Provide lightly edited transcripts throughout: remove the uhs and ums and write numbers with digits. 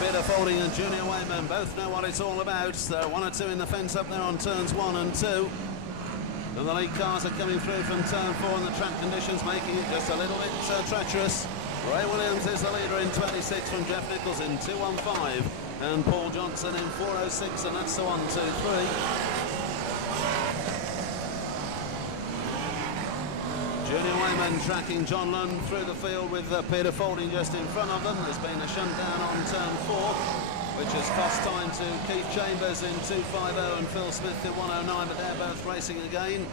Peter Faulding and Junior Wayman both know what it's all about. So 1 or 2 in the fence up there on turns 1 and 2. And the lead cars are coming through from turn 4, and the track conditions making it just a little bit treacherous. Ray Williams is the leader in 26 from Jeff Nichols in 2:15, and Paul Johnson in 4:06, and that's the 1, 2, 3. Junior Wayman tracking John Lund through the field with Peter Faulding just in front of them. There's been a shunt down on turn 4, which has cost time to Keith Chambers in 2:50 and Phil Smith in 1:09, but they're both racing again.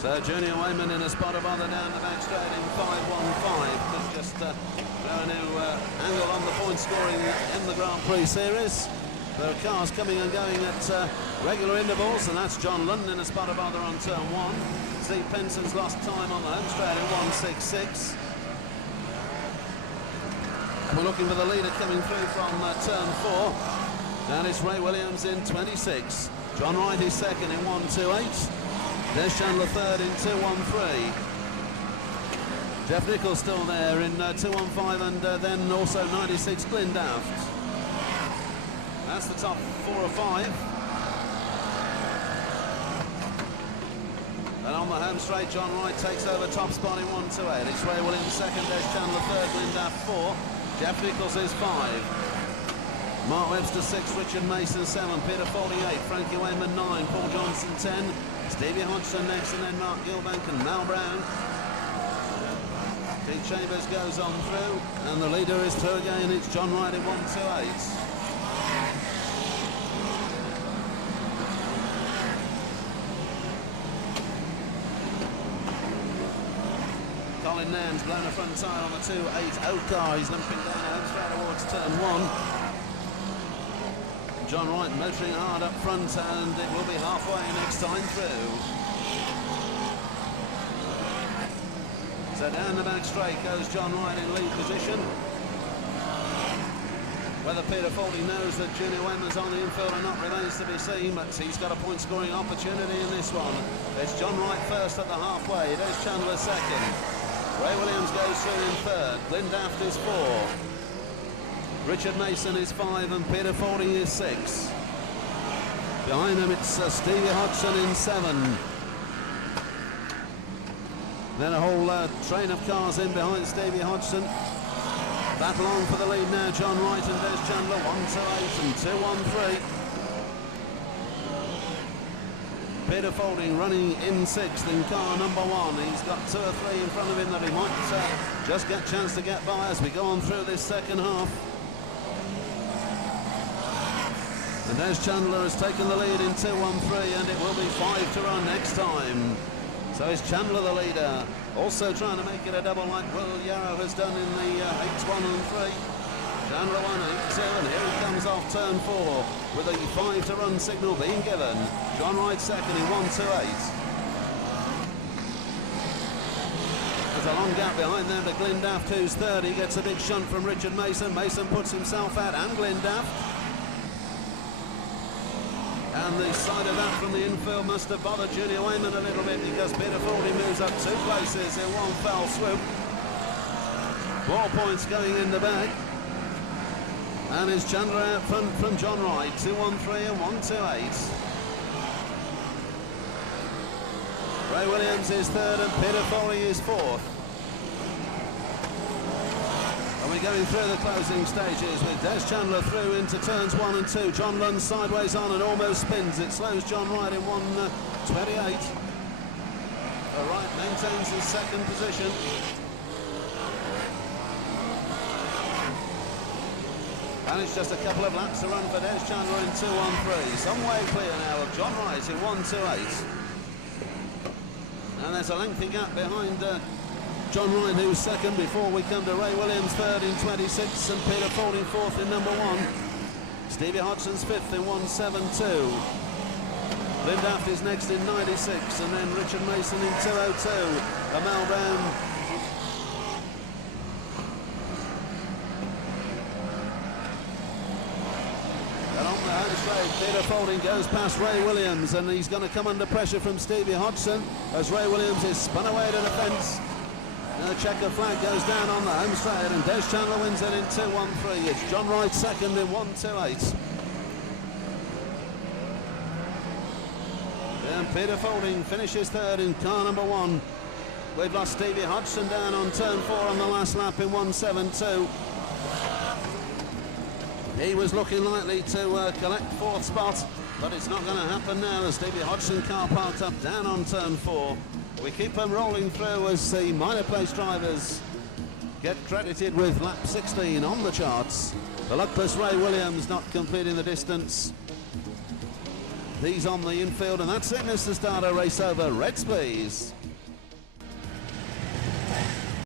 So Junior Wayman in a spot of bother down the back straight in 5:15. There's just a new angle on the point scoring in the Grand Prix series. There are cars coming and going at regular intervals, and that's John Lund in a spot of bother on turn 1. Steve Penson's lost time on the home straight in 1:66. We're looking for the leader coming through from turn 4. That is Ray Williams in 26. John Wright is second in 1:28. Des Chandler third in 2:13. Jeff Nichols still there in 2:15, and then also 96 Glyn Daft. That's the top 4 or 5. And on the home straight, John Wright takes over top spot in 1:28. It's Ray Williams second, Des Chandler third, Glyn Daft 4. Jeff Nichols is 5. Mark Webster 6, Richard Mason 7, Peter Faulding 8, Frankie Wayman 9, Paul Johnson 10, Stevie Hodgson next, and then Mark Gilbank and Mal Brown. Keith Chambers goes on through, and the leader is through again. It's John Wright in 1:28. Colin Nairn's blown a front tyre on the 2.80 car. He's limping down the home straight towards turn 1. John Wright motoring hard up front, and it will be halfway next time through. So down the back straight goes John Wright in lead position. Whether Peter Faulding knows that Junior Wayman's on the infield or not remains to be seen, but he's got a point scoring opportunity in this one. It's John Wright first at the halfway. There's Chandler second. Ray Williams goes through in third. Glyn Daft is 4. Richard Mason is 5, and Peter Faulding is 6. Behind them it's Stevie Hodgson in 7. Then a whole train of cars in behind Stevie Hodgson. Battle on for the lead now, John Wright and Des Chandler, 1:08 and 2:13. Peter Faulding running in 6th in car number 1. He's got 2 or 3 in front of him that he might just get a chance to get by as we go on through this second half. And Des Chandler has taken the lead in 2:13, and it will be 5 to run next time. So is Chandler the leader, also trying to make it a double like Will Yarrow has done in the 8-1 and 3. Chandler 1, 8-2, and here he comes off turn 4 with a 5 to run signal being given. John Wright second in 1:28. There's a long gap behind them to Glyn Daft, who's third. He gets a big shunt from Richard Mason. Mason puts himself out, and Glyn Daft. And the side of that from the infield must have bothered Junior Wayman a little bit, because Peter Faulding moves up 2 places in one fell swoop. 4 points going in the bag. And is Chandler out front from John Wright, 2:13 and 1:28. Ray Williams is third, and Peter Faulding is 4th. And we're going through the closing stages with Des Chandler through into turns 1 and 2. John Lund sideways on and almost spins. It slows John Wright in 1:28. Wright maintains his second position. And it's just a couple of laps to run for Des Chandler in 2:13. Some way clear now of John Wright in 1:28. And there's a lengthy gap behind John Wright, who's second, before we come to Ray Williams third in 26 and Peter Faulding 4th in number 1. Stevie Hodgson's 5th in 1:72. Glyn Daft is next in 96, and then Richard Mason in 2:02. Mal Brown and on the home straight, Peter Faulding goes past Ray Williams, and he's going to come under pressure from Stevie Hodgson as Ray Williams is spun away to the fence. The checker flag goes down on the home straight, and Des Chandler wins it in 2-1-3. It's John Wright second in 1-2-8. And Peter Faulding finishes third in car number 1. We've lost Stevie Hodgson down on turn 4 on the last lap in 1-7-2. He was looking likely to collect fourth spot, but it's not going to happen now. The Stevie Hodgson car parked up down on turn 4. We keep them rolling through as the minor place drivers get credited with lap 16 on the charts. The luckless Ray Williams not completing the distance. He's on the infield, and that's it, Mr. Starter. Race over. Reds, please.